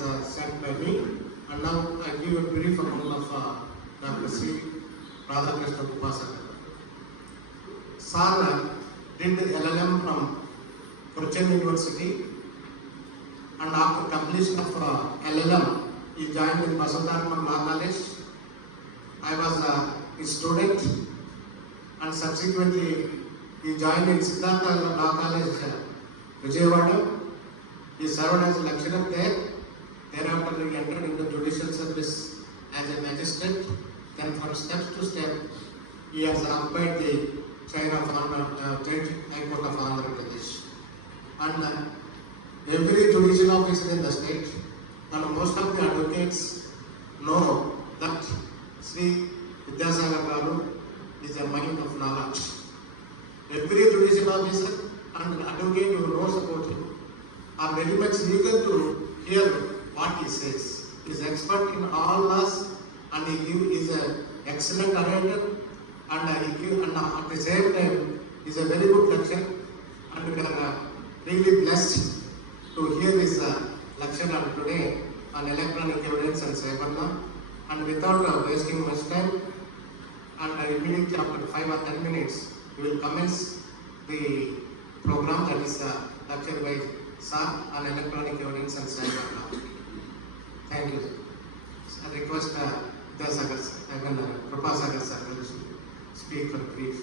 has sent by me, and now I give a brief account of Dr. C. Radhakrishna Upasaka. Sir did LLM from Cochin University, and after completion of LLM, he joined in Basudharma Law College. I was his student, and subsequently he joined in Siddhartha Law College, Vijayawada. He served as a lecturer there. Thereafter, he entered into judicial service as a magistrate. Then, from step to step, he has occupied the chair of Judge High Court of Andhra Pradesh. And every judicial officer in the state, and most of the advocates know that Sri Vidyasagar Garu is a mind of knowledge. Every judicial officer and advocate who knows about him are very much eager to hear what he says. He is expert in all laws, and he is an excellent orator, and at the same time he is a very good lecturer, and we are really blessed to hear his lecture today on electronic evidence and cyber law. And without wasting much time, and immediately after 5 or 10 minutes, we will commence the program, that is lecture by Sir on electronic evidence and cyber law. Thank you. I request Vidyasagar, Krupasagar sir to speak for brief.